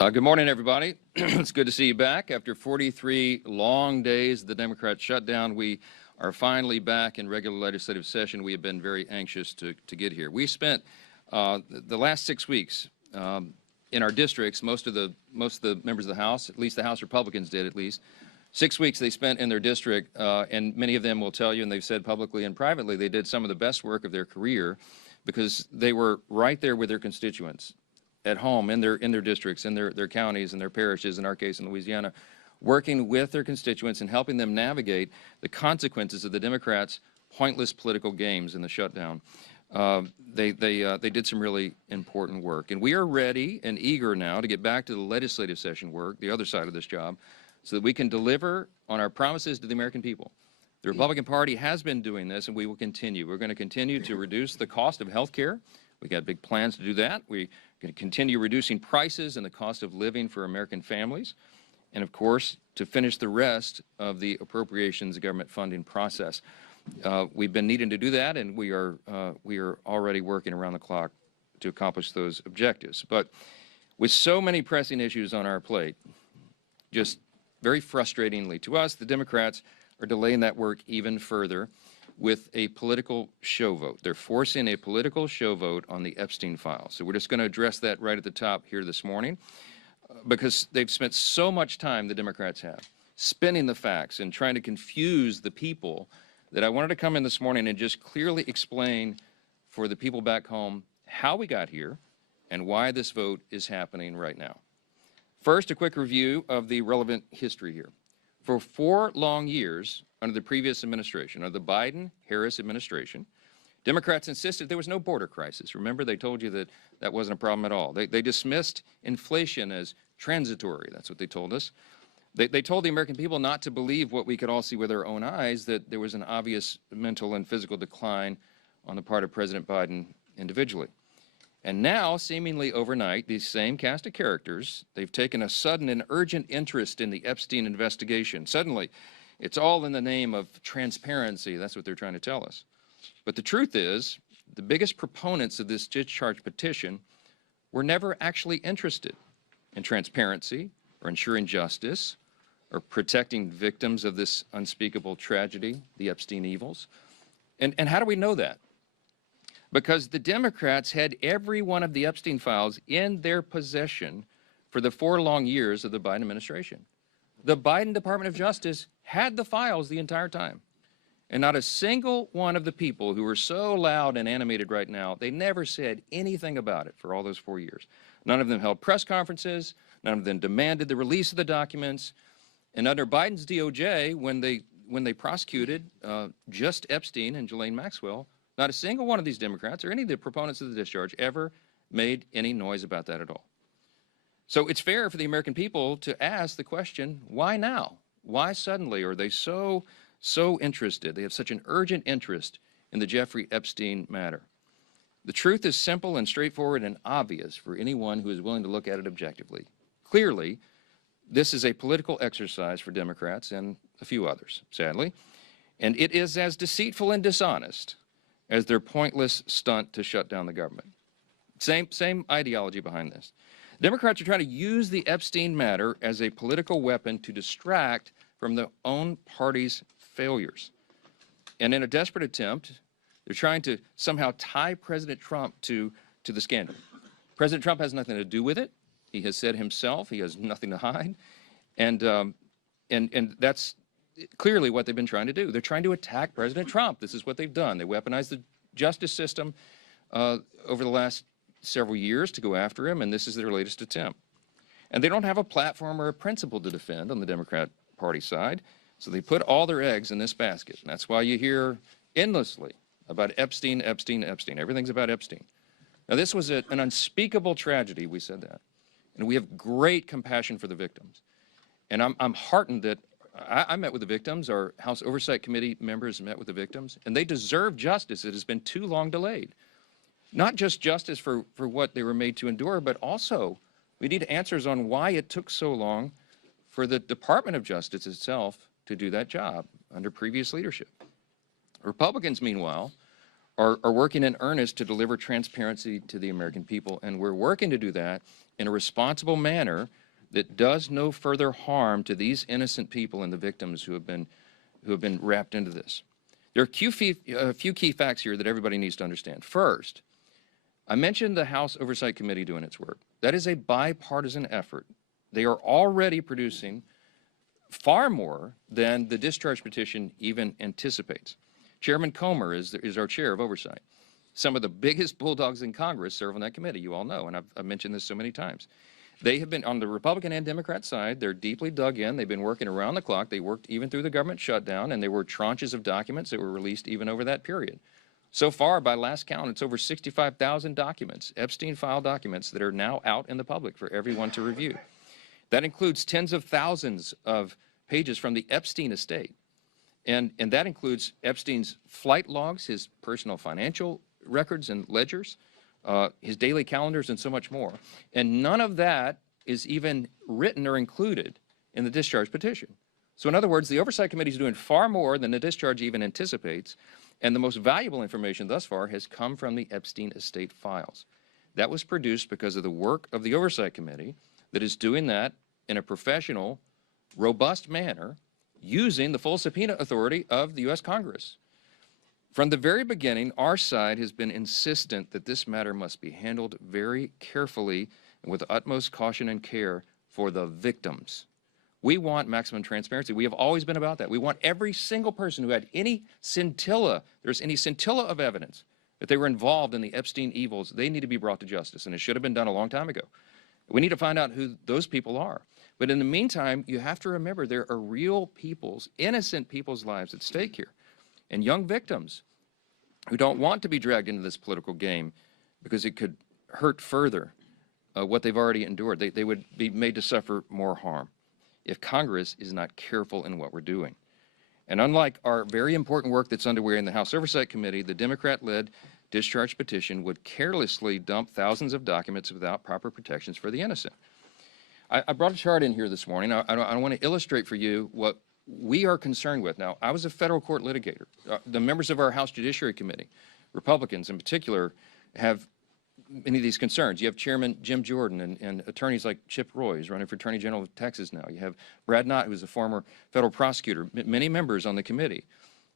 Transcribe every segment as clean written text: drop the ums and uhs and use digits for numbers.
Good morning, everybody. It's good to see you back. After 43 long days of the Democrat shutdown, we are finally back in regular legislative session. We have been very anxious to get here. We spent the last 6 weeks in our districts, most of the members of the House, at least the House Republicans did at least, 6 weeks they spent in their district, and many of them will tell you, and they've said publicly and privately, they did some of the best work of their career because they were right there with their constituents at home, in their districts, in their counties, and their parishes, in our case in Louisiana, working with their constituents and helping them navigate the consequences of the Democrats' pointless political games in the shutdown. They did some really important work. And we are ready and eager now to get back to the legislative session work, the other side of this job, so that we can deliver on our promises to the American people. The Republican Party has been doing this, and we will continue. We're going to continue to reduce the cost of health care. We got big plans to do that. We're going to continue reducing prices and the cost of living for American families. And of course, to finish the rest of the appropriations government funding process. We've been needing to do that, and we are already working around the clock to accomplish those objectives. But with so many pressing issues on our plate, just very frustratingly to us, the Democrats are delaying that work even further with a political show vote. They're forcing a political show vote on the Epstein files. So we're just going to address that right at the top here this morning because they've spent so much time, the Democrats have, spinning the facts and trying to confuse the people that I wanted to come in this morning and just clearly explain for the people back home how we got here and why this vote is happening right now. First, a quick review of the relevant history here. For 4 long years under the previous administration, under the Biden-Harris administration, Democrats insisted there was no border crisis. Remember, they told you that that wasn't a problem at all. They dismissed inflation as transitory. That's what they told us. They told the American people not to believe what we could all see with our own eyes, that there was an obvious mental and physical decline on the part of President Biden individually. And now, seemingly overnight, these same cast of characters, they've taken a sudden and urgent interest in the Epstein investigation. Suddenly, it's all in the name of transparency. That's what they're trying to tell us. But the truth is, the biggest proponents of this discharge petition were never actually interested in transparency or ensuring justice or protecting victims of this unspeakable tragedy, the Epstein evils. And how do we know that? Because the Democrats had every one of the Epstein files in their possession for the 4 long years of the Biden administration. The Biden Department of Justice had the files the entire time. And not a single one of the people who are so loud and animated right now, they never said anything about it for all those 4 years. None of them held press conferences. None of them demanded the release of the documents. And under Biden's DOJ, when they prosecuted just Epstein and Ghislaine Maxwell, not a single one of these Democrats or any of the proponents of the discharge ever made any noise about that at all. So it's fair for the American people to ask the question, why now? Why suddenly are they so interested? They have such an urgent interest in the Jeffrey Epstein matter. The truth is simple and straightforward and obvious for anyone who is willing to look at it objectively. Clearly, this is a political exercise for Democrats and a few others, sadly, and it is as deceitful and dishonest as their pointless stunt to shut down the government. Same ideology behind this. Democrats are trying to use the Epstein matter as a political weapon to distract from their own party's failures. And in a desperate attempt, they're trying to somehow tie President Trump to the scandal. President Trump has nothing to do with it. He has said himself he has nothing to hide. And that's clearly what they've been trying to do. They're trying to attack President Trump. This is what they've done. They weaponized the justice system over the last several years to go after him, and this is their latest attempt. And they don't have a platform or a principle to defend on the Democrat Party side, so they put all their eggs in this basket. And that's why you hear endlessly about Epstein, Epstein, Epstein. Everything's about Epstein. Now, this was an unspeakable tragedy, we said that. And we have great compassion for the victims. And I'm heartened that I met with the victims. Our House Oversight Committee members met with the victims, and they deserve justice. It has been too long delayed. Not just justice for what they were made to endure, but also we need answers on why it took so long for the Department of Justice itself to do that job under previous leadership. Republicans, meanwhile, are working in earnest to deliver transparency to the American people, and we're working to do that in a responsible manner that does no further harm to these innocent people and the victims who have been wrapped into this. There are a few key facts here that everybody needs to understand. First, I mentioned the House Oversight Committee doing its work. That is a bipartisan effort. They are already producing far more than the discharge petition even anticipates. Chairman Comer is our chair of oversight. Some of the biggest bulldogs in Congress serve on that committee, you all know, and I've mentioned this so many times. They have been, on the Republican and Democrat side, they're deeply dug in. They've been working around the clock. They worked even through the government shutdown, and there were tranches of documents that were released even over that period. So far, by last count, it's over 65,000 documents, Epstein file documents, that are now out in the public for everyone to review. That includes tens of thousands of pages from the Epstein estate. And that includes Epstein's flight logs, his personal financial records and ledgers, his daily calendars, and so much more. And none of that is even written or included in the discharge petition. So in other words, the Oversight Committee is doing far more than the discharge even anticipates, and the most valuable information thus far has come from the Epstein estate files. That was produced because of the work of the Oversight Committee that is doing that in a professional, robust manner, using the full subpoena authority of the U.S. Congress. From the very beginning, our side has been insistent that this matter must be handled very carefully and with utmost caution and care for the victims. We want maximum transparency. We have always been about that. We want every single person who had any scintilla, there's any scintilla of evidence that they were involved in the Epstein evils, they need to be brought to justice, and it should have been done a long time ago. We need to find out who those people are. But in the meantime, you have to remember there are real people's, innocent people's lives at stake here, and young victims who don't want to be dragged into this political game because it could hurt further what they've already endured. They would be made to suffer more harm if Congress is not careful in what we're doing. And unlike our very important work that's underway in the House Oversight Committee, the Democrat-led discharge petition would carelessly dump thousands of documents without proper protections for the innocent. I brought a chart in here this morning. I want to illustrate for you what we are concerned with. Now, I was a federal court litigator. The members of our House Judiciary Committee, Republicans in particular, have many of these concerns. You have Chairman Jim Jordan and attorneys like Chip Roy, who's running for Attorney General of Texas now. You have Brad Knott, who's a former federal prosecutor, many members on the committee.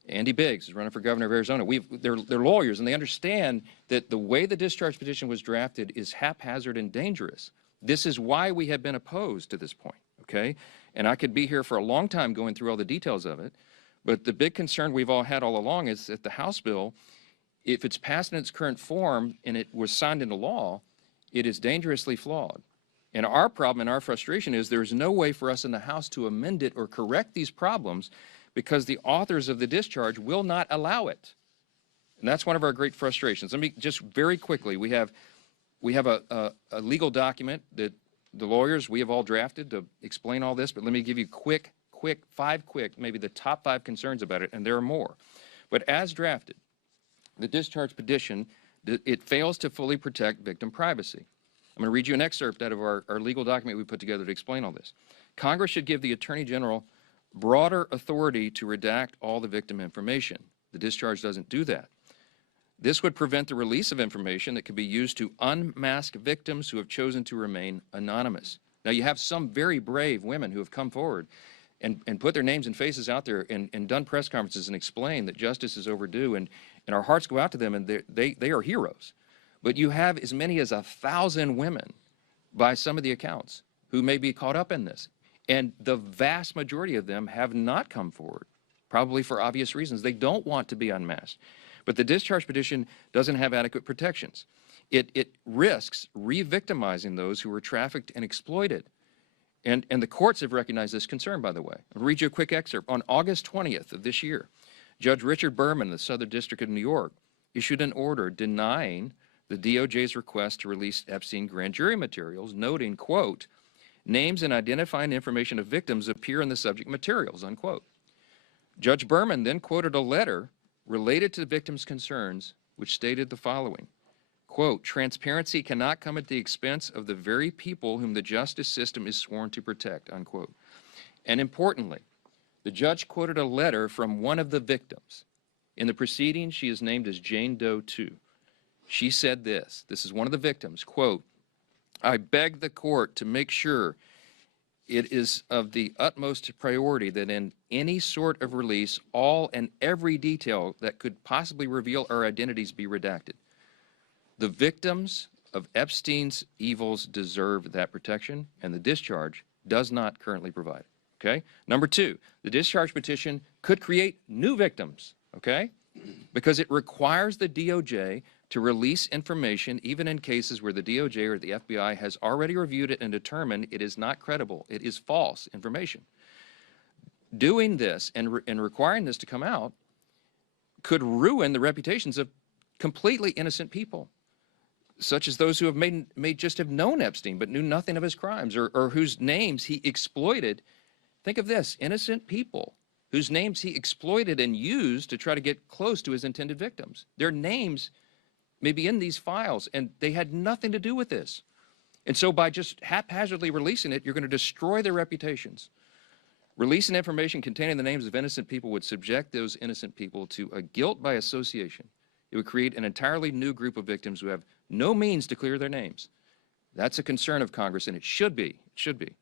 Andy Biggs is running for governor of Arizona. They're lawyers, and they understand that the way the discharge petition was drafted is haphazard and dangerous. This is why we have been opposed to this point, okay? And I could be here for a long time going through all the details of it, but the big concern we've all had all along is that the House bill, if it's passed in its current form and it was signed into law, it is dangerously flawed. And our problem and our frustration is there is no way for us in the House to amend it or correct these problems because the authors of the discharge will not allow it. And that's one of our great frustrations. Let me just very quickly, we have a legal document that the lawyers, we have all drafted to explain all this, but let me give you maybe the top 5 concerns about it, and there are more. But as drafted, the discharge petition, it fails to fully protect victim privacy. I'm going to read you an excerpt out of our legal document we put together to explain all this. Congress should give the Attorney General broader authority to redact all the victim information. The discharge doesn't do that. This would prevent the release of information that could be used to unmask victims who have chosen to remain anonymous. Now, you have some very brave women who have come forward and put their names and faces out there and done press conferences and explained that justice is overdue, and our hearts go out to them, and they are heroes. But you have as many as 1,000 women, by some of the accounts, who may be caught up in this. And the vast majority of them have not come forward, probably for obvious reasons. They don't want to be unmasked. But the discharge petition doesn't have adequate protections. It risks re-victimizing those who were trafficked and exploited. And the courts have recognized this concern, by the way. I'll read you a quick excerpt. On August 20th of this year, Judge Richard Berman, the Southern District of New York, issued an order denying the DOJ's request to release Epstein grand jury materials, noting, quote, names and identifying information of victims appear in the subject materials, unquote. Judge Berman then quoted a letter related to the victims' concerns, which stated the following, quote, transparency cannot come at the expense of the very people whom the justice system is sworn to protect, unquote. And importantly, the judge quoted a letter from one of the victims, In the proceedings, she is named as Jane Doe 2. She said this. This is one of the victims. Quote, "I beg the court to make sure it is of the utmost priority that in any sort of release, all and every detail that could possibly reveal our identities be redacted. The victims of Epstein's evils deserve that protection, and the discharge does not currently provide it." Okay? Number two, the discharge petition could create new victims, okay? Because it requires the DOJ to release information even in cases where the DOJ or the FBI has already reviewed it and determined it is not credible. It is false information. Doing this and requiring this to come out could ruin the reputations of completely innocent people, such as those who have may just have known Epstein but knew nothing of his crimes, or whose names he exploited. Think of this, innocent people whose names he exploited and used to try to get close to his intended victims. Their names may be in these files, and they had nothing to do with this. And so by just haphazardly releasing it, you're going to destroy their reputations. Releasing information containing the names of innocent people would subject those innocent people to a guilt by association. It would create an entirely new group of victims who have no means to clear their names. That's a concern of Congress, and it should be. It should be.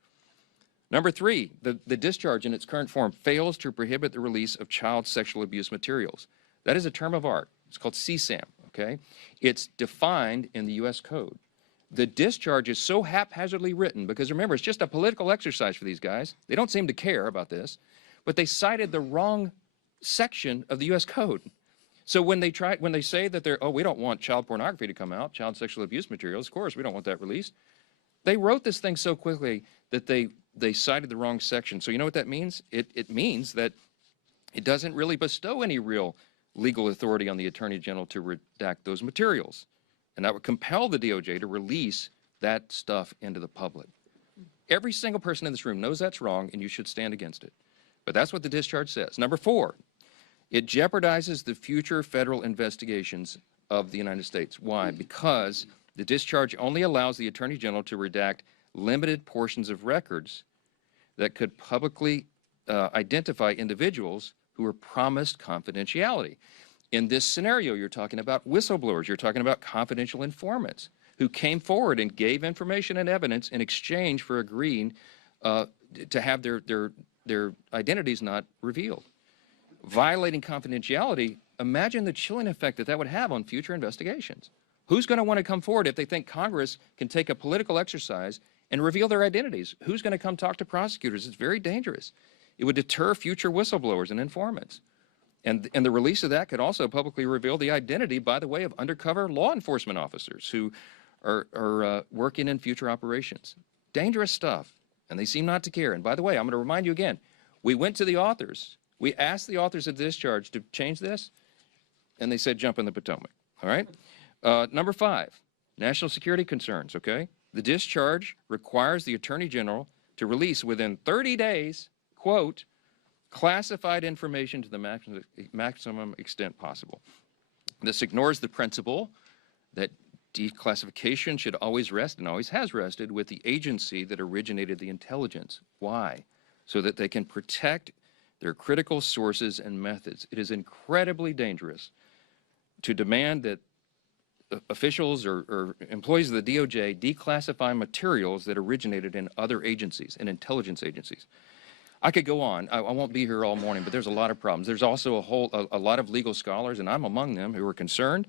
Number three, the discharge in its current form fails to prohibit the release of child sexual abuse materials. That is a term of art. It's called CSAM, okay? It's defined in the U.S. Code. The discharge is so haphazardly written because, remember, it's just a political exercise for these guys. They don't seem to care about this, but they cited the wrong section of the U.S. Code. So when they say that we don't want child pornography to come out, child sexual abuse materials, of course, we don't want that released. They wrote this thing so quickly that they cited the wrong section. So you know what that means? It means that it doesn't really bestow any real legal authority on the Attorney General to redact those materials. And that would compel the DOJ to release that stuff into the public. Every single person in this room knows that's wrong, and you should stand against it. But that's what the discharge says. Number four, it jeopardizes the future federal investigations of the United States. Why? Because the discharge only allows the Attorney General to redact limited portions of records that could publicly identify individuals who were promised confidentiality. In this scenario, you're talking about whistleblowers, you're talking about confidential informants who came forward and gave information and evidence in exchange for agreeing to have their identities not revealed. Violating confidentiality, imagine the chilling effect that would have on future investigations. Who's going to want to come forward if they think Congress can take a political exercise and reveal their identities? Who's going to come talk to prosecutors? It's very dangerous. It would deter future whistleblowers and informants. And the release of that could also publicly reveal the identity, by the way, of undercover law enforcement officers who are working in future operations. Dangerous stuff, and they seem not to care. And by the way, I'm going to remind you again, we went to the authors. We asked the authors of the discharge to change this, and they said jump in the Potomac, all right? Number five, national security concerns, okay? The discharge requires the Attorney General to release within 30 days, quote, classified information to the maximum extent possible. This ignores the principle that declassification should always rest, and always has rested, with the agency that originated the intelligence. Why? So that they can protect their critical sources and methods. It is incredibly dangerous to demand that officials or employees of the DOJ declassify materials that originated in other agencies, in intelligence agencies. I could go on. I won't be here all morning, but there's a lot of problems. There's also a lot of legal scholars, and I'm among them, who are concerned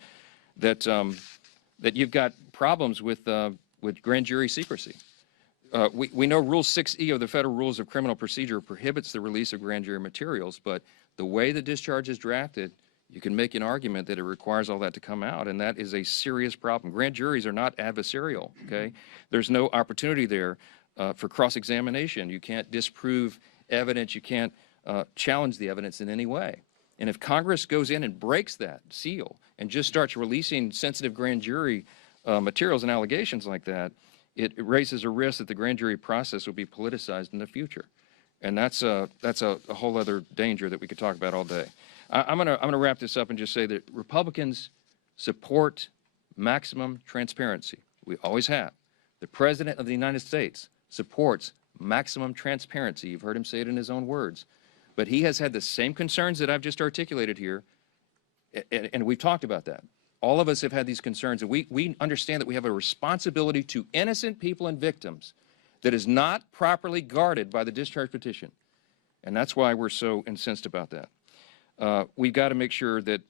that that you've got problems with grand jury secrecy. We know Rule 6E of the Federal Rules of Criminal Procedure prohibits the release of grand jury materials, but the way the discharge is drafted, you can make an argument that it requires all that to come out, and that is a serious problem. Grand juries are not adversarial, okay? There's no opportunity there for cross-examination. You can't disprove evidence. You can't challenge the evidence in any way. And if Congress goes in and breaks that seal and just starts releasing sensitive grand jury materials and allegations like that, it raises a risk that the grand jury process will be politicized in the future. And that's a whole other danger that we could talk about all day. I'm gonna wrap this up and just say that Republicans support maximum transparency. We always have. The President of the United States supports maximum transparency. You've heard him say it in his own words. But he has had the same concerns that I've just articulated here And we've talked about that. All of us have had these concerns, and we understand that we have a responsibility to innocent people and victims that is not properly guarded by the discharge petition. And that's why we're so incensed about that. We've got to make sure that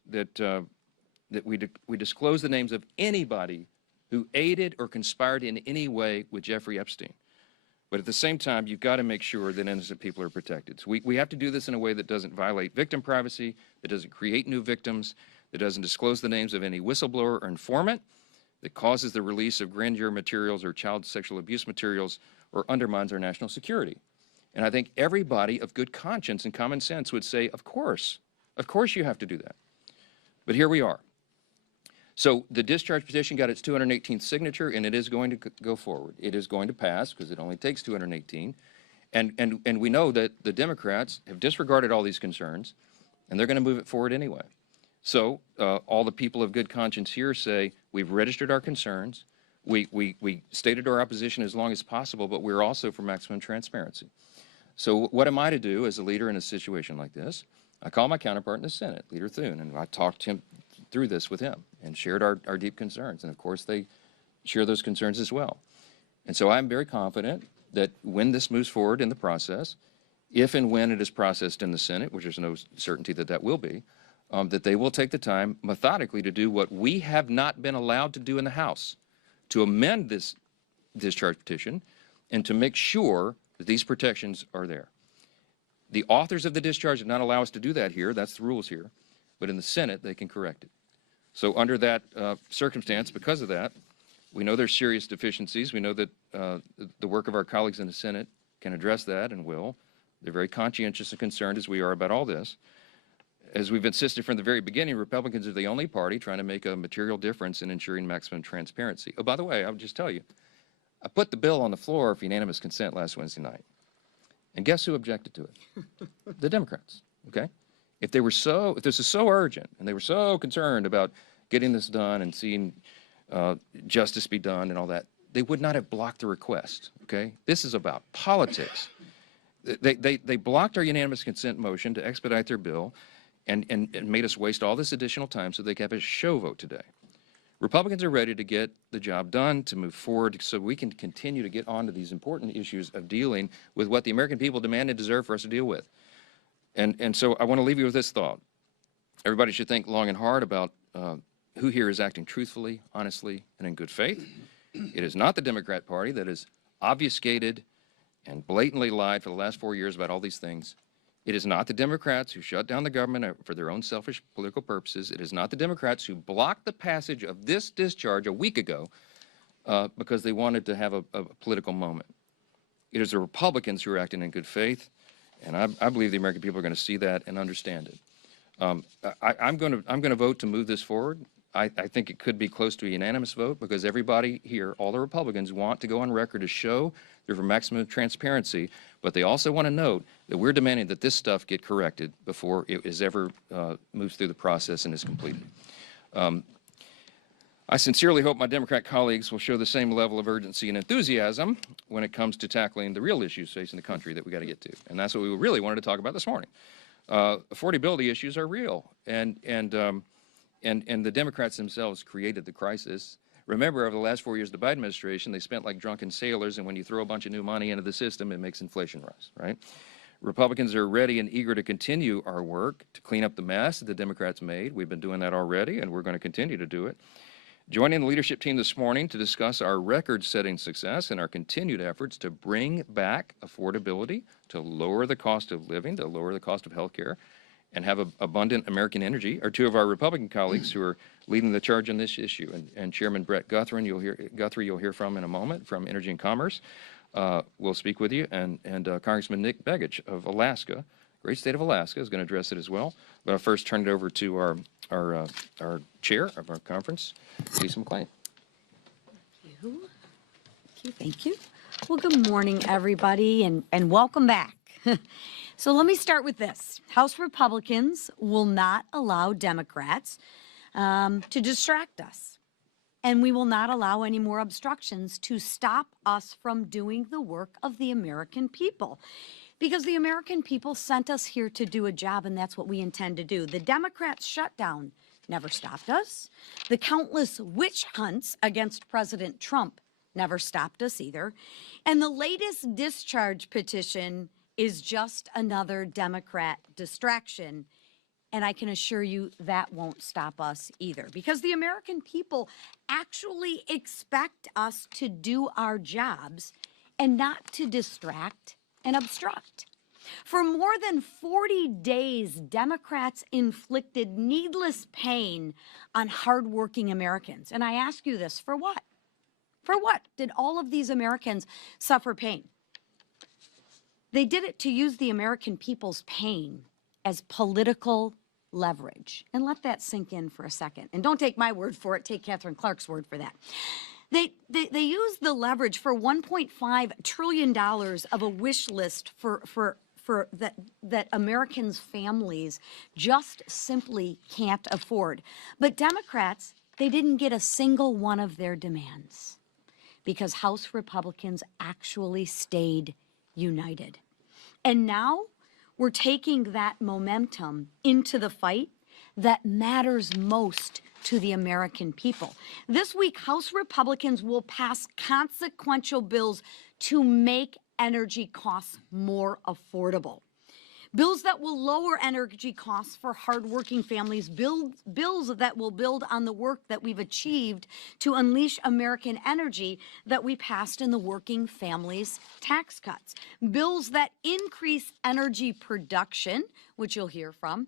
we disclose the names of anybody who aided or conspired in any way with Jeffrey Epstein. But at the same time, you've got to make sure that innocent people are protected. So we have to do this in a way that doesn't violate victim privacy, that doesn't create new victims, that doesn't disclose the names of any whistleblower or informant, that causes the release of grand jury materials or child sexual abuse materials, or undermines our national security. And I think everybody of good conscience and common sense would say, of course you have to do that. But here we are. So the discharge petition got its 218th signature, and it is going to go forward. It is going to pass because it only takes 218. And we know that the Democrats have disregarded all these concerns, and they're going to move it forward anyway. So all the people of good conscience here say, we've registered our concerns, we stated our opposition as long as possible, but we're also for maximum transparency. So what am I to do as a leader in a situation like this? I call my counterpart in the Senate, Leader Thune, and I talked him through this with him and shared our deep concerns. And of course, they share those concerns as well. And so I'm very confident that when this moves forward in the process, if and when it is processed in the Senate, which there's no certainty that that will be, that they will take the time methodically to do what we have not been allowed to do in the House, to amend this discharge petition and to make sure that these protections are there. The authors of the discharge did not allow us to do that here. That's the rules here. But in the Senate, they can correct it. So under that circumstance, because of that, we know there's serious deficiencies. We know that the work of our colleagues in the Senate can address that and will. They're very conscientious and concerned, as we are, about all this. As we've insisted from the very beginning, Republicans are the only party trying to make a material difference in ensuring maximum transparency. Oh, by the way, I would just tell you, I put the bill on the floor for unanimous consent last Wednesday night. And guess who objected to it? The Democrats, okay? If this is so urgent and they were so concerned about getting this done and seeing justice be done and all that, they would not have blocked the request, okay? This is about politics. They blocked our unanimous consent motion to expedite their bill and made us waste all this additional time so they could have a show vote today. Republicans are ready to get the job done, to move forward so we can continue to get on to these important issues of dealing with what the American people demand and deserve for us to deal with. And so I want to leave you with this thought. Everybody should think long and hard about who here is acting truthfully, honestly, and in good faith. It is not the Democrat Party that has obfuscated and blatantly lied for the last 4 years about all these things. It is not the Democrats who shut down the government for their own selfish political purposes. It is not the Democrats who blocked the passage of this discharge a week ago because they wanted to have a political moment. It is the Republicans who are acting in good faith, and I believe the American people are going to see that and understand it. I'm going to vote to move this forward. I think it could be close to a unanimous vote because everybody here, all the Republicans, want to go on record to show they're for maximum transparency, but they also want to note that we're demanding that this stuff get corrected before it is ever moves through the process and is completed. I sincerely hope my Democrat colleagues will show the same level of urgency and enthusiasm when it comes to tackling the real issues facing the country that we got to get to, and that's what we really wanted to talk about this morning. Affordability issues are real, and the Democrats themselves created the crisis. Remember, over the last 4 years of the Biden administration, they spent like drunken sailors, and when you throw a bunch of new money into the system, it makes inflation rise, right? Republicans are ready and eager to continue our work to clean up the mess that the Democrats made. We've been doing that already, and we're going to continue to do it. Joining the leadership team this morning to discuss our record-setting success and our continued efforts to bring back affordability, to lower the cost of living, to lower the cost of health care, and have abundant American energy are two of our Republican colleagues who are leading the charge on this issue. And Chairman Brett Guthrie, you'll hear from in a moment, from Energy and Commerce, will speak with you, and Congressman Nick Begich of Alaska, great state of Alaska, is going to address it as well. But I'll first turn it over to our chair of our conference, Lisa McClain. Thank you. Well, good morning, everybody, and welcome back. So let me start with this. House Republicans will not allow Democrats to distract us. And we will not allow any more obstructions to stop us from doing the work of the American people. Because the American people sent us here to do a job, and that's what we intend to do. The Democrats' shutdown never stopped us. The countless witch hunts against President Trump never stopped us either. And the latest discharge petition is just another Democrat distraction. And I can assure you that won't stop us either, because the American people actually expect us to do our jobs and not to distract and obstruct. For more than 40 days, Democrats inflicted needless pain on hardworking Americans. And I ask you this, for what? For what did all of these Americans suffer pain? They did it to use the American people's pain as political leverage. And let that sink in for a second. And don't take my word for it, take Catherine Clark's word for that. They used the leverage for $1.5 trillion of a wish list for that Americans' families just simply can't afford. But Democrats, they didn't get a single one of their demands because House Republicans actually stayed united. And now we're taking that momentum into the fight that matters most to the American people. This week, House Republicans will pass consequential bills to make energy costs more affordable. Bills that will lower energy costs for hardworking families, bills that will build on the work that we've achieved to unleash American energy that we passed in the Working Families Tax Cuts, bills that increase energy production, which you'll hear from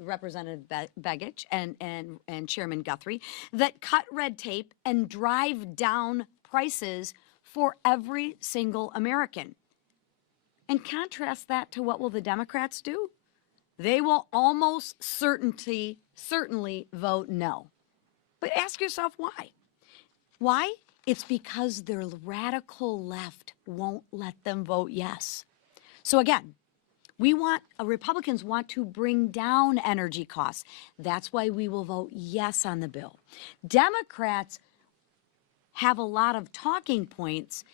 Representative Begich and Chairman Guthrie, that cut red tape and drive down prices for every single American. And contrast that to what will the Democrats do? They will almost certainly vote no. But ask yourself why. Why? It's because their radical left won't let them vote yes. So again, Republicans want to bring down energy costs. That's why we will vote yes on the bill. Democrats have a lot of talking points,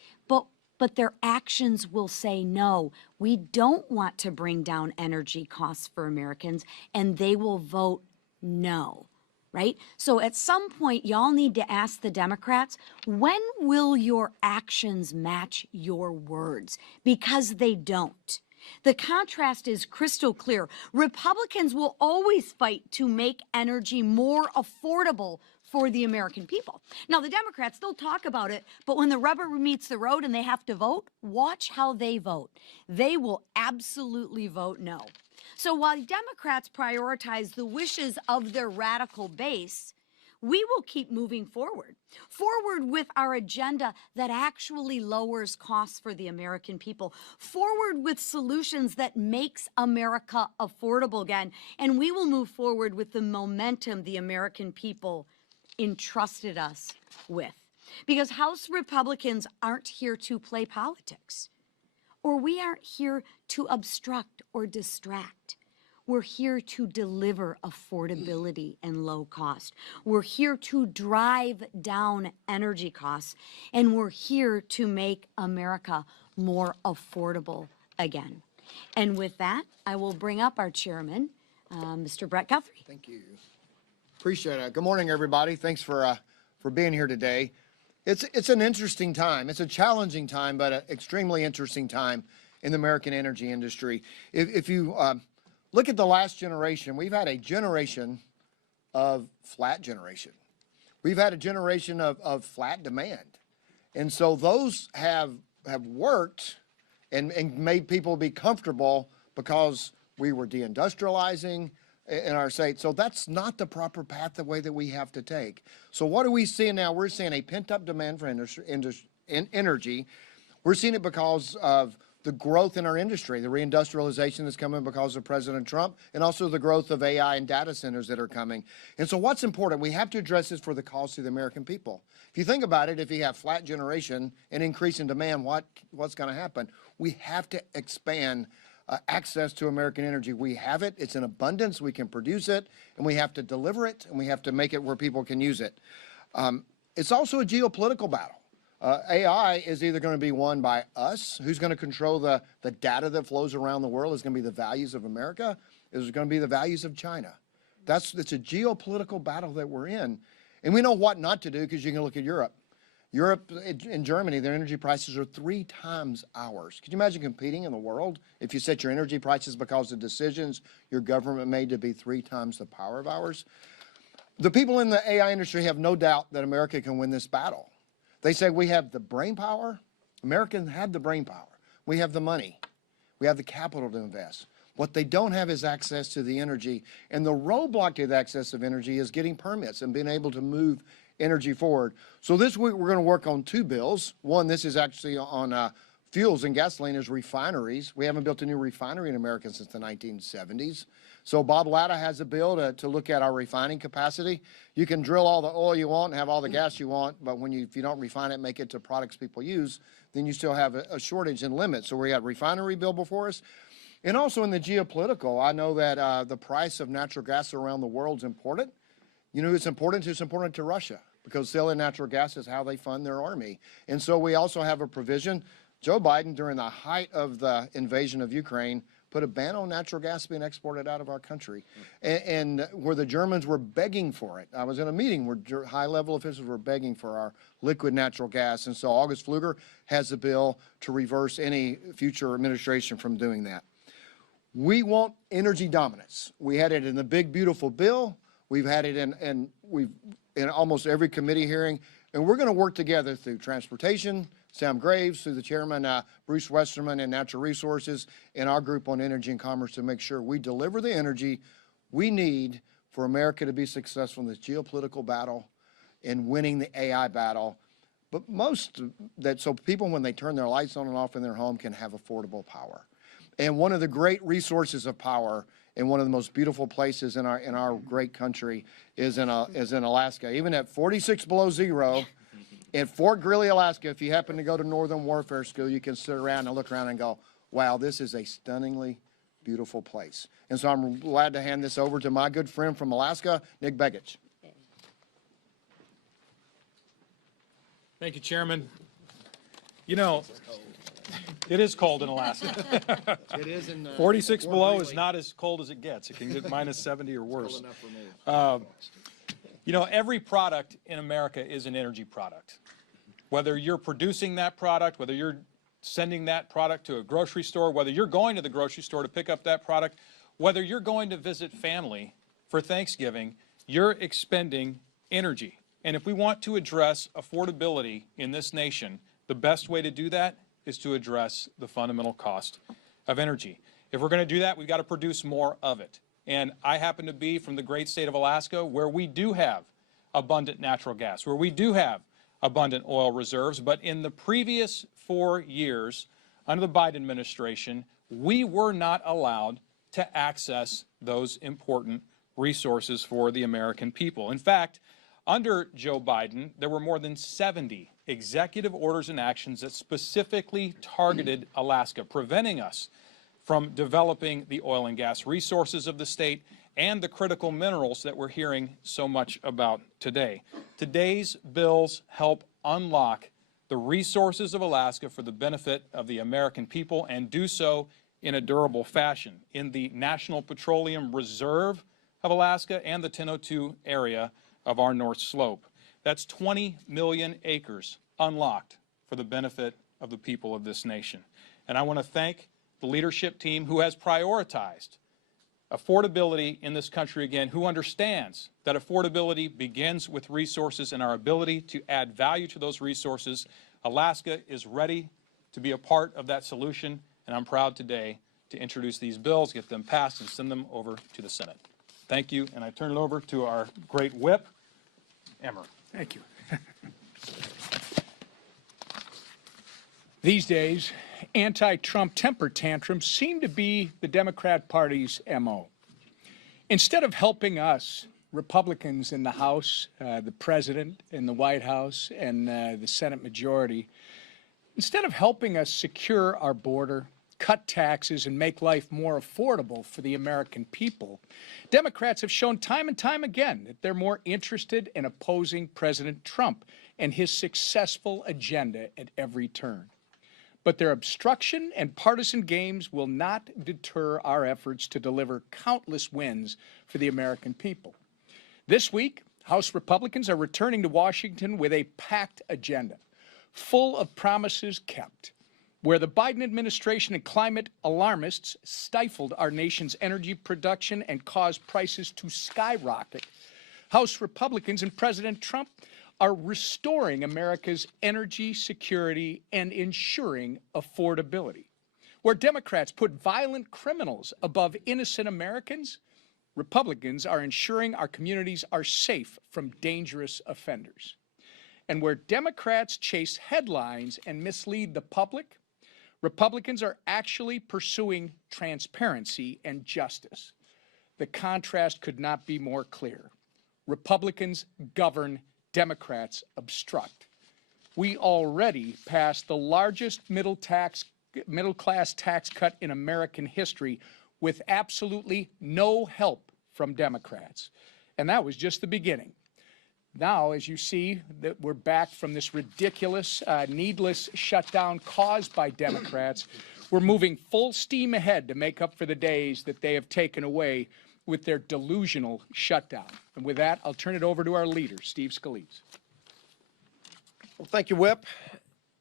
but their actions will say no. We don't want to bring down energy costs for Americans, and they will vote no, right? So at some point, y'all need to ask the Democrats, when will your actions match your words? Because they don't. The contrast is crystal clear. Republicans will always fight to make energy more affordable for the American people. Now, the Democrats, they'll talk about it, but when the rubber meets the road and they have to vote, watch how they vote. They will absolutely vote no. So while Democrats prioritize the wishes of their radical base, we will keep moving forward with our agenda that actually lowers costs for the American people, forward with solutions that makes America affordable again, and we will move forward with the momentum the American people entrusted us with. Because House Republicans aren't here to play politics, or we aren't here to obstruct or distract. We're here to deliver affordability and low cost. We're here to drive down energy costs, and we're here to make America more affordable again. And with that, I will bring up our chairman, Mr. Brett Guthrie. Thank you. Appreciate it. Good morning, everybody. Thanks for being here today. It's an interesting time. It's a challenging time, but an extremely interesting time in the American energy industry. If you look at the last generation, we've had a generation of flat generation. We've had a generation of flat demand. And so those have worked and made people be comfortable because we were deindustrializing in our state. So that's not the proper path, the way that we have to take. So what are we seeing now? We're seeing a pent-up demand for energy. We're seeing it because of the growth in our industry, the reindustrialization that's coming because of President Trump, and also the growth of AI and data centers that are coming. And so what's important, we have to address this for the cost of the American people. If you think about it, if you have flat generation and increase in demand, what's going to happen? We have to expand access to American energy. We have it. It's in abundance. We can produce it, and we have to deliver it, and we have to make it where people can use it. It's also a geopolitical battle. AI is either going to be won by us, who's going to control the data that flows around the world, is going to be the values of America, is going to be the values of China. It's a geopolitical battle that we're in. And we know what not to do because you can look at Europe. Europe and Germany, their energy prices are 3 times ours. Could you imagine competing in the world if you set your energy prices because of decisions your government made to be 3 times the power of ours? The people in the AI industry have no doubt that America can win this battle. They say we have the brain power. Americans have the brain power. We have the money. We have the capital to invest. What they don't have is access to the energy. And the roadblock to the access of energy is getting permits and being able to move energy forward. So this week we're going to work on 2 bills. One, this is actually on fuels and gasoline as refineries. We haven't built a new refinery in America since the 1970s. So Bob Latta has a bill to look at our refining capacity. You can drill all the oil you want and have all the gas you want, but if you don't refine it, make it to products people use, then you still have a shortage and limit. So we got a refinery bill before us. And also in the geopolitical, I know that the price of natural gas around the world is important. You know who it's important to? It's important to Russia because selling natural gas is how they fund their army. And so we also have a provision. Joe Biden, during the height of the invasion of Ukraine, put a ban on natural gas being exported out of our country. And where the Germans were begging for it. I was in a meeting where high-level officials were begging for our liquid natural gas. And so August Pfluger has a bill to reverse any future administration from doing that. We want energy dominance. We had it in the big, beautiful bill. We've had it in almost every committee hearing. And we're going to work together through transportation, Sam Graves, through the chairman, Bruce Westerman, and Natural Resources, and our group on energy and commerce to make sure we deliver the energy we need for America to be successful in this geopolitical battle and winning the AI battle. But so people, when they turn their lights on and off in their home, can have affordable power. And one of the great resources of power and one of the most beautiful places in our great country is in Alaska. Even at 46 below zero, in Fort Greely, Alaska, if you happen to go to Northern Warfare School, you can sit around and look around and go, wow, this is a stunningly beautiful place. And so I'm glad to hand this over to my good friend from Alaska, Nick Begich. Thank you, Chairman. You know, it is cold in Alaska. It is in 46 below is not as cold as it gets. It can get minus 70 or worse. You know, every product in America is an energy product. Whether you're producing that product, whether you're sending that product to a grocery store, whether you're going to the grocery store to pick up that product, whether you're going to visit family for Thanksgiving, you're expending energy. And if we want to address affordability in this nation, the best way to do that is to address the fundamental cost of energy. If we're going to do that, we've got to produce more of it. And I happen to be from the great state of Alaska, where we do have abundant natural gas, where we do have abundant oil reserves. But in the previous 4 years, under the Biden administration, we were not allowed to access those important resources for the American people. In fact, under Joe Biden, there were more than 70 executive orders and actions that specifically targeted Alaska, preventing us from developing the oil and gas resources of the state and the critical minerals that we're hearing so much about today. Today's bills help unlock the resources of Alaska for the benefit of the American people and do so in a durable fashion. In the National Petroleum Reserve of Alaska and the 1002 area of our North Slope. That's 20 million acres unlocked for the benefit of the people of this nation. And I want to thank the leadership team who has prioritized affordability in this country again, who understands that affordability begins with resources and our ability to add value to those resources. Alaska is ready to be a part of that solution, and I'm proud today to introduce these bills, get them passed, and send them over to the Senate. Thank you, and I turn it over to our great whip, Emmer. Thank you. These days, anti-Trump temper tantrums seem to be the Democrat Party's MO. Instead of helping us, Republicans in the House, the President in the White House, and the Senate majority, instead of helping us secure our border, cut taxes, and make life more affordable for the American people, Democrats have shown time and time again that they're more interested in opposing President Trump and his successful agenda at every turn. But their obstruction and partisan games will not deter our efforts to deliver countless wins for the American people. This week, House Republicans are returning to Washington with a packed agenda, full of promises kept. Where the Biden administration and climate alarmists stifled our nation's energy production and caused prices to skyrocket, House Republicans and President Trump are restoring America's energy security and ensuring affordability. Where Democrats put violent criminals above innocent Americans, Republicans are ensuring our communities are safe from dangerous offenders. And where Democrats chase headlines and mislead the public, Republicans are actually pursuing transparency and justice. The contrast could not be more clear. Republicans govern, Democrats obstruct. We already passed the largest middle-class tax cut in American history with absolutely no help from Democrats. And that was just the beginning. Now, as you see, that we're back from this ridiculous, needless shutdown caused by Democrats. We're moving full steam ahead to make up for the days that they have taken away with their delusional shutdown. And with that, I'll turn it over to our leader, Steve Scalise. Well, thank you, Whip.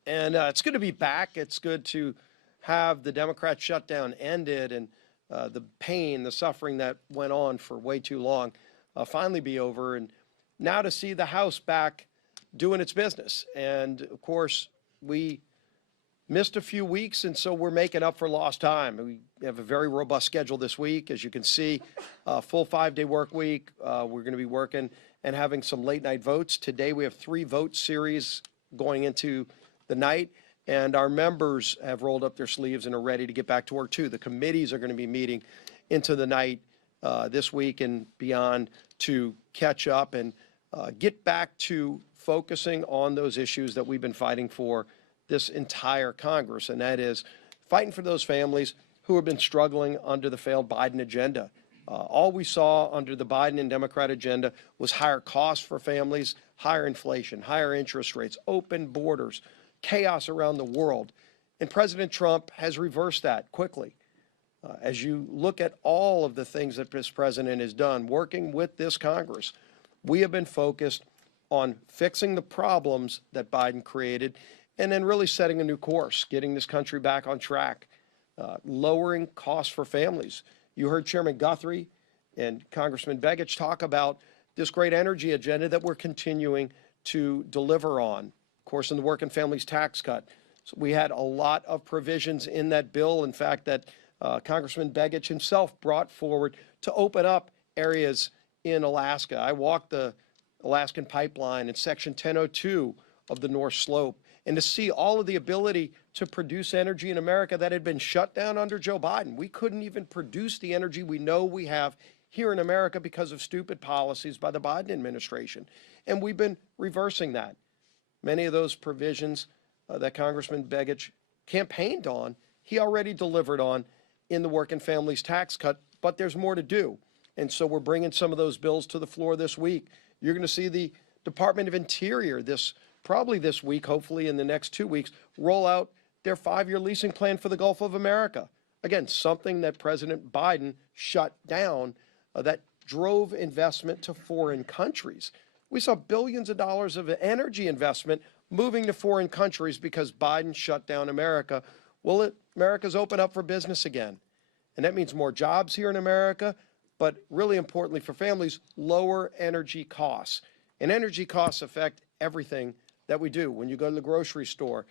And it's good to be back. It's good to have the Democrat shutdown ended and the pain, the suffering that went on for way too long finally be over. And now to see the House back doing its business. And of course, we missed a few weeks, and so we're making up for lost time. We have a very robust schedule this week. As you can see, full 5-day work week. We're going to be working and having some late night votes. Today we have 3 vote series going into the night, and our members have rolled up their sleeves and are ready to get back to work too. The committees are going to be meeting into the night this week and beyond to catch up and get back to focusing on those issues that we've been fighting for this entire Congress, and that is fighting for those families who have been struggling under the failed Biden agenda. All we saw under the Biden and Democrat agenda was higher costs for families, higher inflation, higher interest rates, open borders, chaos around the world. And President Trump has reversed that quickly. As you look at all of the things that this president has done, working with this Congress, we have been focused on fixing the problems that Biden created and then really setting a new course, getting this country back on track, lowering costs for families. You heard Chairman Guthrie and Congressman Begich talk about this great energy agenda that we're continuing to deliver on. Of course, in the working families tax cut, so we had a lot of provisions in that bill, in fact, that Congressman Begich himself brought forward to open up areas in Alaska. I walked the Alaskan pipeline in Section 1002 of the North Slope, and to see all of the ability to produce energy in America that had been shut down under Joe Biden. We couldn't even produce the energy we know we have here in America because of stupid policies by the Biden administration. And we've been reversing that. Many of those provisions that Congressman Begich campaigned on, he already delivered on in the working families tax cut, but there's more to do. And so we're bringing some of those bills to the floor this week. You're going to see the Department of Interior probably this week, hopefully in the next 2 weeks, roll out their 5-year leasing plan for the Gulf of America. Again, something that President Biden shut down that drove investment to foreign countries. We saw billions of dollars of energy investment moving to foreign countries because Biden shut down America. Well, America's open up for business again. And that means more jobs here in America, but really importantly for families, lower energy costs. And energy costs affect everything that we do. When you go to the grocery store,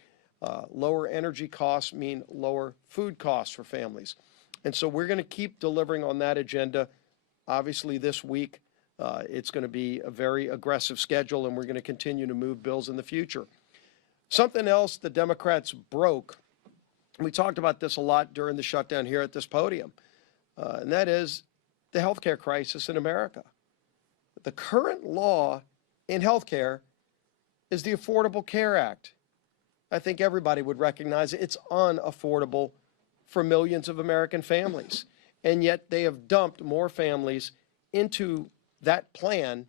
lower energy costs mean lower food costs for families. And so we're going to keep delivering on that agenda. Obviously, this week, it's going to be a very aggressive schedule, and we're going to continue to move bills in the future. Something else the Democrats broke, and we talked about this a lot during the shutdown here at this podium, and that is the healthcare crisis in America. The current law in healthcare is the Affordable Care Act. I think everybody would recognize it's unaffordable for millions of American families. And yet they have dumped more families into that plan,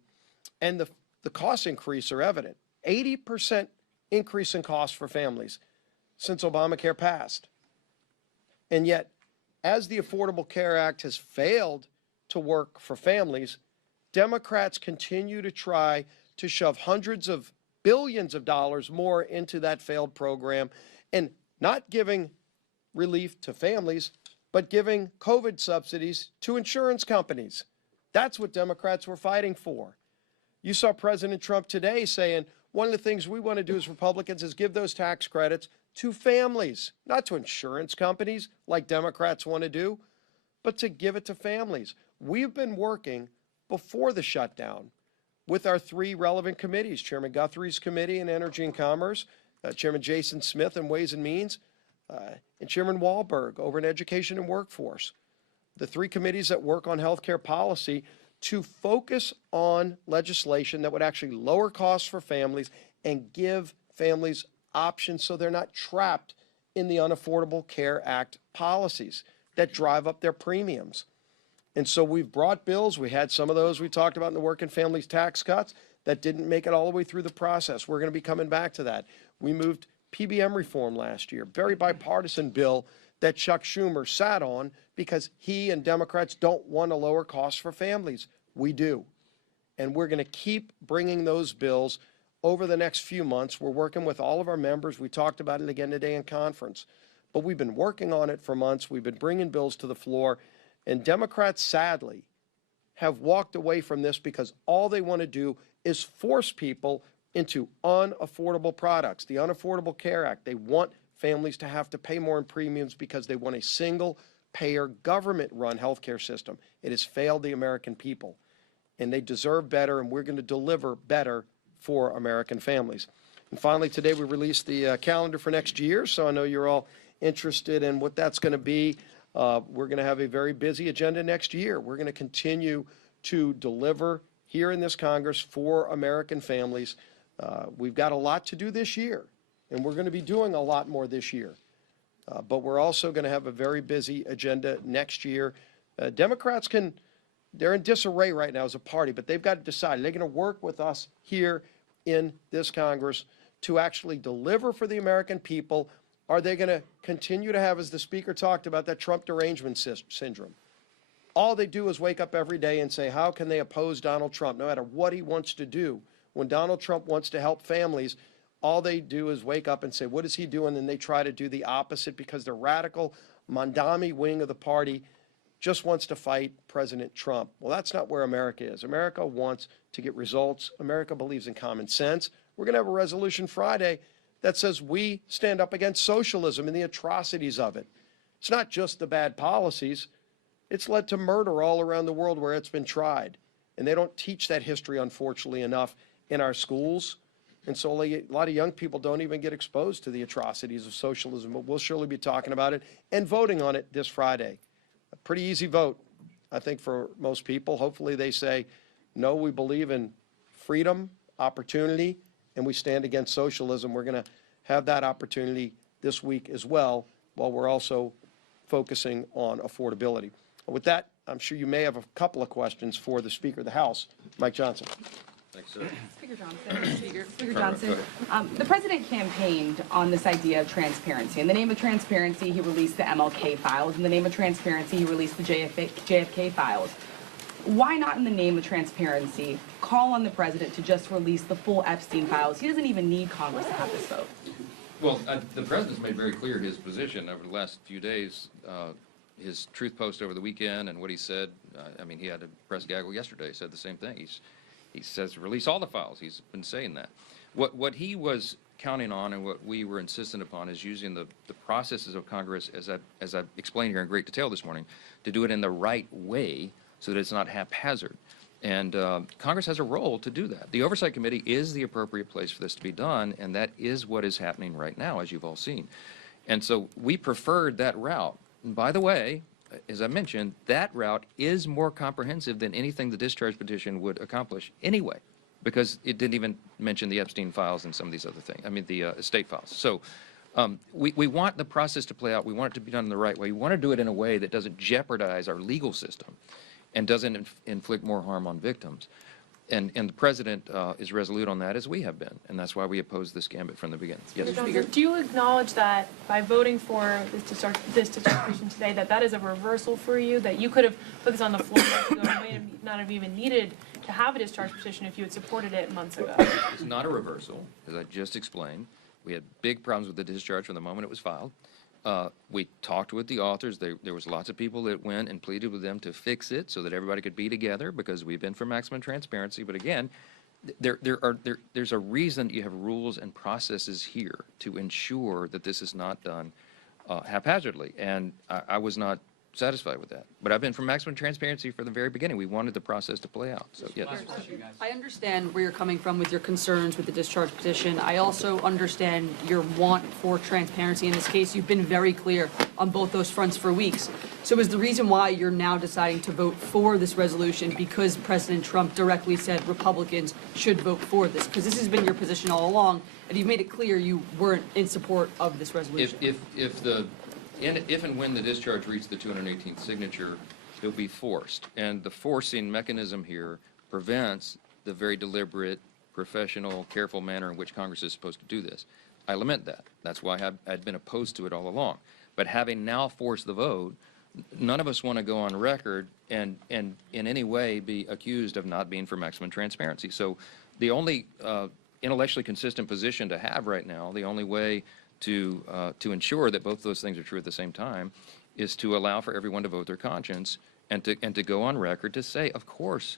and the cost increase are evident. 80% increase in costs for families since Obamacare passed. And yet, as the Affordable Care Act has failed to work for families, Democrats continue to try to shove hundreds of billions of dollars more into that failed program and not giving relief to families, but giving COVID subsidies to insurance companies. That's what Democrats were fighting for. You saw President Trump today saying, one of the things we want to do as Republicans is give those tax credits to families, not to insurance companies like Democrats want to do, but to give it to families. We've been working before the shutdown with our three relevant committees, Chairman Guthrie's committee in Energy and Commerce, Chairman Jason Smith in Ways and Means, and Chairman Wahlberg over in Education and Workforce. The three committees that work on healthcare policy to focus on legislation that would actually lower costs for families and give families options so they're not trapped in the Unaffordable Care Act policies that drive up their premiums. And so we've brought bills. We had some of those we talked about in the working families tax cuts that didn't make it all the way through the process. We're going to be coming back to that. We moved PBM reform last year, very bipartisan bill that Chuck Schumer sat on because he and Democrats don't want to lower costs for families. We do. And we're going to keep bringing those bills over the next few months. We're working with all of our members. We talked about it again today in conference. But we've been working on it for months. We've been bringing bills to the floor. And Democrats, sadly, have walked away from this because all they want to do is force people into unaffordable products. The Unaffordable Care Act, they want families to have to pay more in premiums because they want a single-payer, government-run healthcare system. It has failed the American people, and they deserve better, and we're going to deliver better for American families. And finally, today we released the calendar for next year, so I know you're all interested in what that's going to be. We're going to have a very busy agenda next year. We're going to continue to deliver here in this Congress for American families. We've got a lot to do this year, and we're going to be doing a lot more this year. But we're also going to have a very busy agenda next year. Democrats they're in disarray right now as a party, but they've got to decide. They're going to work with us here in this Congress to actually deliver for the American people. Are they going to continue to have, as the Speaker talked about, that Trump derangement syndrome? All they do is wake up every day and say, how can they oppose Donald Trump, no matter what he wants to do? When Donald Trump wants to help families, all they do is wake up and say, what is he doing? And they try to do the opposite because the radical Mondami wing of the party just wants to fight President Trump. Well, that's not where America is. America wants to get results. America believes in common sense. We're going to have a resolution Friday that says we stand up against socialism and the atrocities of it. It's not just the bad policies. It's led to murder all around the world where it's been tried. And they don't teach that history, unfortunately, enough in our schools. And so a lot of young people don't even get exposed to the atrocities of socialism. But we'll surely be talking about it and voting on it this Friday. A pretty easy vote, I think, for most people. Hopefully they say, no, we believe in freedom, opportunity, and we stand against socialism. We're going to have that opportunity this week as well, while we're also focusing on affordability. With that, I'm sure you may have a couple of questions for the Speaker of the House, Mike Johnson. Thanks, sir. Speaker Johnson, Speaker Johnson, the president campaigned on this idea of transparency. In the name of transparency, he released the MLK files. In the name of transparency, he released the JFK files. Why not, in the name of transparency, call on the president to just release the full Epstein files? He doesn't even need Congress to have this vote. Well, the president's made very clear his position over the last few days. His truth post over the weekend and what he said. I mean, he had a press gaggle yesterday. He said the same thing. He says release all the files. He's been saying that. What he was counting on and what we were insistent upon is using the processes of Congress, as I explained here in great detail this morning, to do it in the right way so that it's not haphazard. And Congress has a role to do that. The Oversight Committee is the appropriate place for this to be done, and that is what is happening right now, as you've all seen. And so we preferred that route. And by the way, as I mentioned, that route is more comprehensive than anything the discharge petition would accomplish anyway, because it didn't even mention the Epstein files and some of these other things, I mean the estate files. So we want the process to play out. We want it to be done in the right way. We want to do it in a way that doesn't jeopardize our legal system and doesn't inflict more harm on victims. And the president is resolute on that, as we have been, and that's why we opposed this gambit from the beginning. Yes, Mr. Johnson, do you acknowledge that by voting for this distribution today, that is a reversal for you, that you could have put this on the floor months ago, and may not have even needed to have a discharge petition if you had supported it months ago? It's not a reversal, as I just explained. We had big problems with the discharge from the moment it was filed. We talked with the authors. There was lots of people that went and pleaded with them to fix it so that everybody could be together, because we've been for maximum transparency. But again, there's a reason you have rules and processes here to ensure that this is not done haphazardly. And I was not satisfied with that. But I've been for maximum transparency from the very beginning. We wanted the process to play out. So, yes. I understand where you're coming from with your concerns with the discharge petition. I also understand your want for transparency in this case. You've been very clear on both those fronts for weeks. So is the reason why you're now deciding to vote for this resolution because President Trump directly said Republicans should vote for this? Because this has been your position all along, and you've made it clear you weren't in support of this resolution. If and when the discharge reached the 218th signature, it will be forced. And the forcing mechanism here prevents the very deliberate, professional, careful manner in which Congress is supposed to do this. I lament that. That's why I'd been opposed to it all along. But having now forced the vote, none of us want to go on record and in any way be accused of not being for maximum transparency. So the only intellectually consistent position to have right now, the only way to ensure that both those things are true at the same time, is to allow for everyone to vote their conscience and to go on record to say, of course,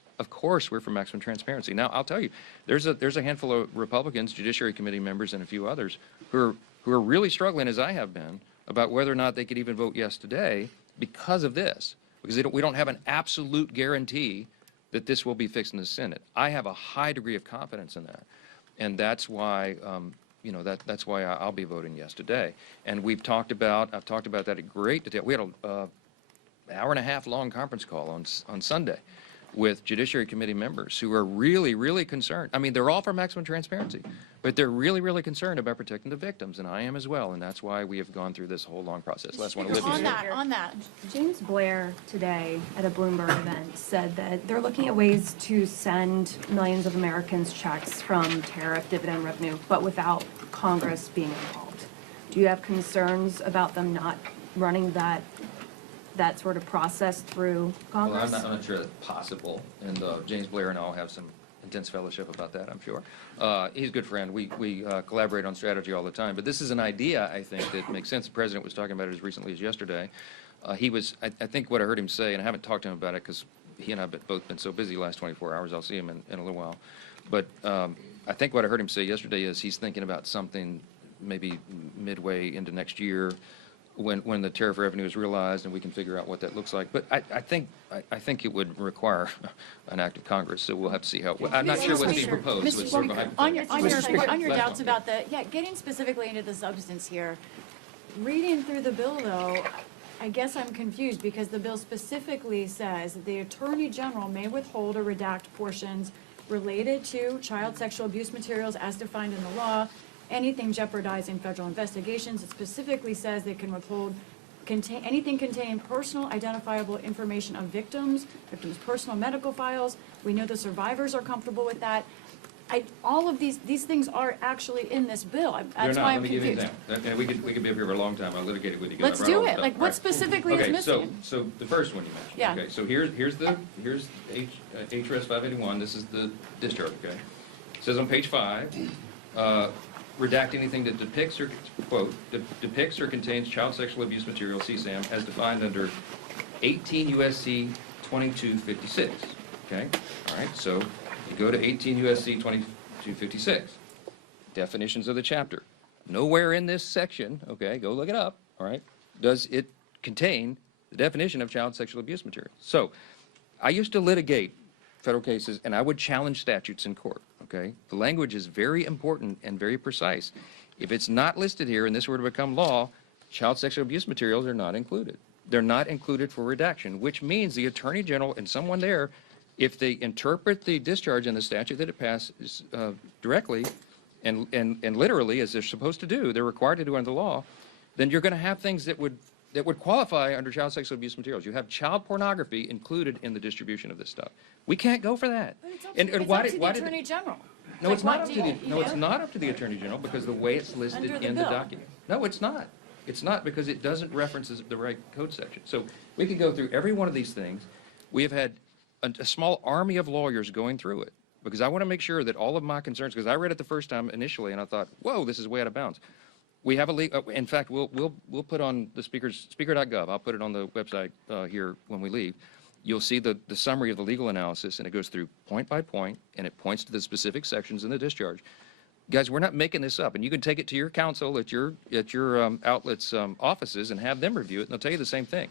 we're for maximum transparency. Now, I'll tell you, there's a handful of Republicans, Judiciary Committee members, and a few others who are really struggling, as I have been, about whether or not they could even vote yes today because of this, because we don't have an absolute guarantee that this will be fixed in the Senate. I have a high degree of confidence in that, and that's why. That's why I'll be voting yes today. And I've talked about that in great detail. We had an hour and a half long conference call on Sunday with Judiciary Committee members who are really, really concerned. I mean, they're all for maximum transparency, but they're really, really concerned about protecting the victims, and I am as well. And that's why we have gone through this whole long process. Last one, Olivia. On that, James Blair today at a Bloomberg event said that they're looking at ways to send millions of Americans checks from tariff dividend revenue, but without Congress being involved. Do you have concerns about them not running that sort of process through Congress? Well, I'm not sure that's possible, and James Blair and I will have some intense fellowship about that, I'm sure. He's a good friend. We collaborate on strategy all the time, but this is an idea, I think, that makes sense. The president was talking about it as recently as yesterday. I think what I heard him say, and I haven't talked to him about it because he and I have both been so busy the last 24 hours, I'll see him in a little while. But I think what I heard him say yesterday is he's thinking about something maybe midway into next year when the tariff revenue is realized and we can figure out what that looks like. But I think it would require an act of Congress, so we'll have to see how. I'm not sure what's being proposed. So it's sort of a hypothetical. On your doubts about getting specifically into the substance here, reading through the bill though, I guess I'm confused because the bill specifically says that the Attorney General may withhold or redact portions related to child sexual abuse materials as defined in the law, anything jeopardizing federal investigations. It specifically says they can withhold anything containing personal identifiable information of victims' personal medical files. We know the survivors are comfortable with that. All of these things are actually in this bill. That's why I'm confused. Let me give you an example. And we could be up here for a long time. I'll litigate it with you. Let's do it. Like, what specifically is missing? So the first one you mentioned. Yeah. Okay, so here's HRS 581. This is the discharge, okay? It says on page 5, redact anything that depicts or, quote, depicts or contains child sexual abuse material, CSAM, as defined under 18 U.S.C. 2256, okay? All right, so you go to 18 U.S.C. 2256, definitions of the chapter. Nowhere in this section, okay, go look it up, all right, does it contain the definition of child sexual abuse material. So I used to litigate federal cases, and I would challenge statutes in court, okay? The language is very important and very precise. If it's not listed here and this were to become law, child sexual abuse materials are not included. They're not included for redaction, which means the Attorney General and someone there, if they interpret the discharge in the statute that it passes directly and literally, as they're supposed to do, they're required to do under the law, then you're going to have things that would that would qualify under child sexual abuse materials. You have child pornography included in the distribution of this stuff. We can't go for that. And It's why up did, to why the did? Attorney General. No, it's Like, not up what to do the, you- no, it's you- not up to the Attorney General because the way it's listed Under the in the bill. document. No, it's not. It's not because it doesn't reference the right code section. So we could go through every one of these things. We have had a small army of lawyers going through it because I want to make sure that all of my concerns, because I read it the first time initially and I thought, whoa, this is way out of bounds. We have in fact, we'll put on the speaker.gov. I'll put it on the website here when we leave. You'll see the summary of the legal analysis, and it goes through point by point, and it points to the specific sections in the discharge. Guys, we're not making this up, and you can take it to your counsel at your outlet's offices and have them review it, and they'll tell you the same thing.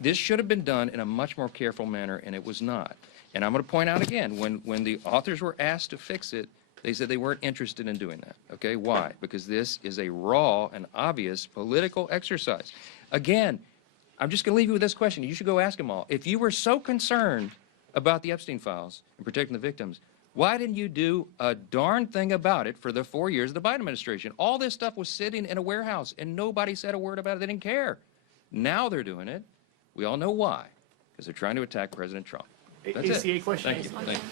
This should have been done in a much more careful manner, and it was not. And I'm going to point out again, when the authors were asked to fix it, they said they weren't interested in doing that. Okay, why? Because this is a raw and obvious political exercise. Again, I'm just going to leave you with this question. You should go ask them all. If you were so concerned about the Epstein files and protecting the victims, why didn't you do a darn thing about it for the 4 years of the Biden administration? All this stuff was sitting in a warehouse, and nobody said a word about it. They didn't care. Now they're doing it. We all know why. Because they're trying to attack President Trump. That's ACA it. question. Thank you. Thank you.